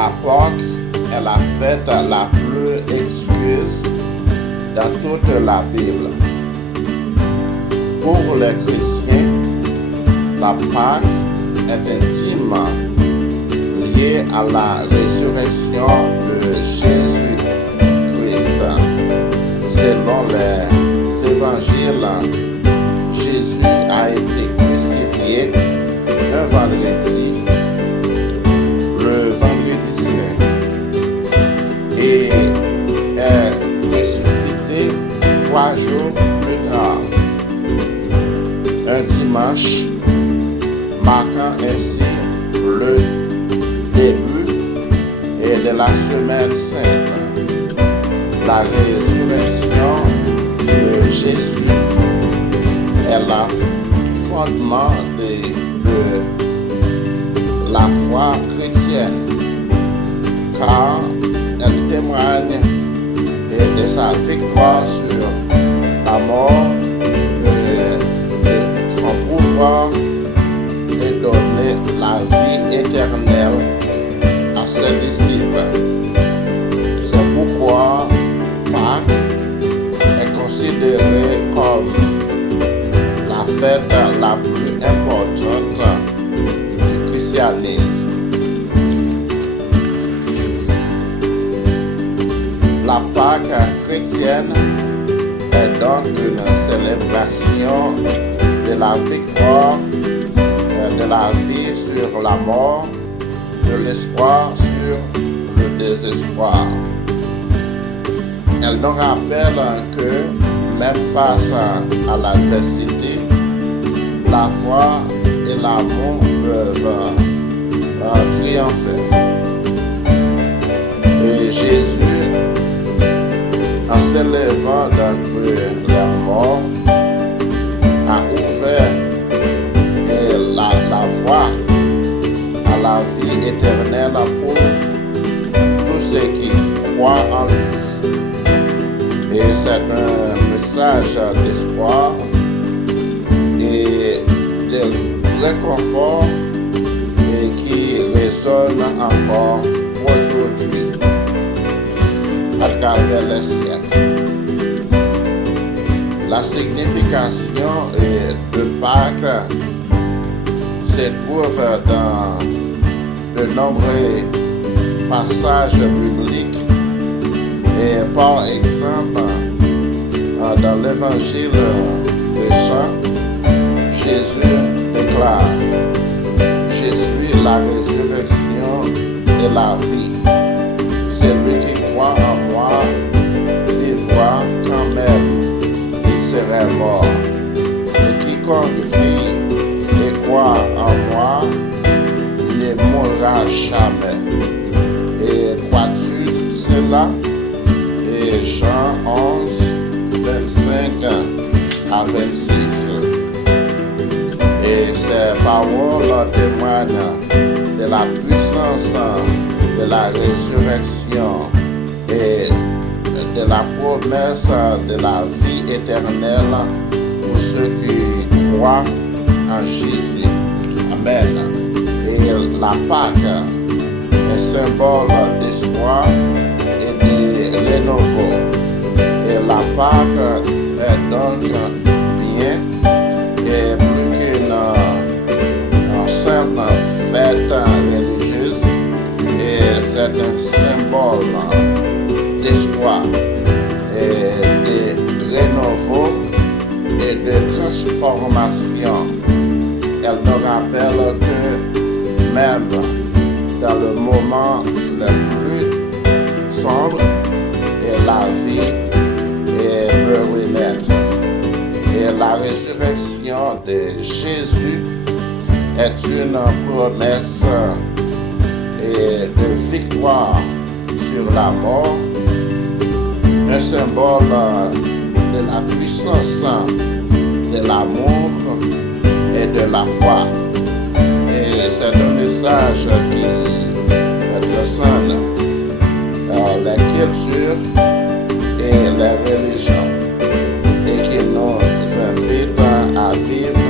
La Pâque est la fête la plus exquise dans toute la Bible. Pour les chrétiens, la Pâque est intimement liée à la résurrection de Jésus-Christ. Selon les évangiles, Jésus a été crucifié un vendredi, le vendredi saint, et est ressuscité 3 jours plus tard, un dimanche, marquant ainsi le début de la semaine sainte. La résurrection de Jésus est le fondement de la foi chrétienne, car elle témoigne de sa victoire sur la mort, de son pouvoir de donner la vie éternelle à ses disciples. C'est pourquoi Pâques est considérée comme la fête la plus importante du christianisme. La Pâque chrétienne est donc une célébration de la victoire de la vie sur la mort, de l'espoir sur le désespoir. Elle nous rappelle que même face à l'adversité, la foi et l'amour peuvent triompher. Et Jésus, en s'élevant d'entre les morts, a ouvert la voie à la vie éternelle pour tous ceux qui croient en lui. Et c'est un message d'espoir et de réconfort et qui résonne encore aujourd'hui à travers les siècles. La signification de Pâques se trouve dans de nombreux passages bibliques. Et par exemple, dans l'évangile de Jean, Jésus déclare: Je suis la résurrection et la vie. Celui qui croit en moi vivra quand même il serait mort. Et quiconque vit et croit en moi ne mourra jamais. Et crois-tu cela? Et Jean 11, 25 à 26. Et ces paroles témoignent de la puissance de la résurrection et de la promesse de la vie éternelle pour ceux qui croient en Jésus. Amen. Et la Pâque est un symbole d'espoir et de renouveau. Et la Pâque est donc bien et plus qu'une simple fête religieuse, et c'est un symbole d'espoir et de renouveau et de transformation. Elle nous rappelle que même dans le moment le plus sombre, et la vie peut renaître. Et la résurrection de Jésus est une promesse de victoire sur la mort, un symbole de la puissance de l'amour et de la foi. Et c'est un message qui transcende les cultures et les religions et qui nous invite à vivre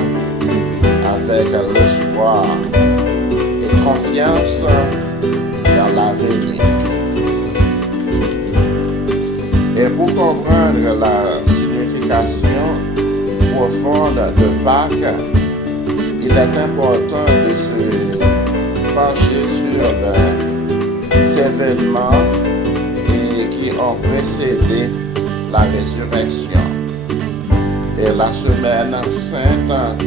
avec l'espoir et confiance dans la à venir. Et pour comprendre la signification profonde de Pâques, il est important de se pencher sur les événements qui ont précédé la résurrection. Et la semaine sainte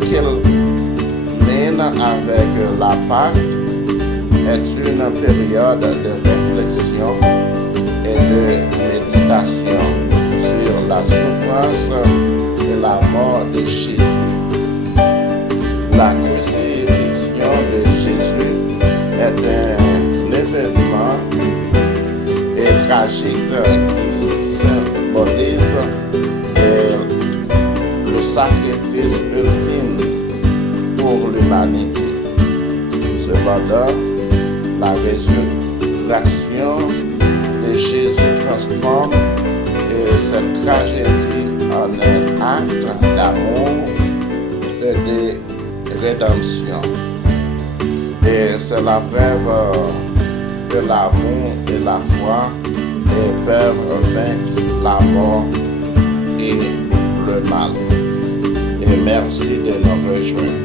qu'il mène avec la Pâque est une période de réflexion et de méditation sur la souffrance et la mort de Jésus. La crucifixion de Jésus est un événement tragique qui symbolise le sacrifice ultime pour l'humanité. Cependant, la résurrection de Jésus transforme cette tragédie en un acte d'amour et de rédemption. Et c'est la preuve que l'amour et la foi peuvent vaincre la mort et le mal. Et merci de nous rejoindre.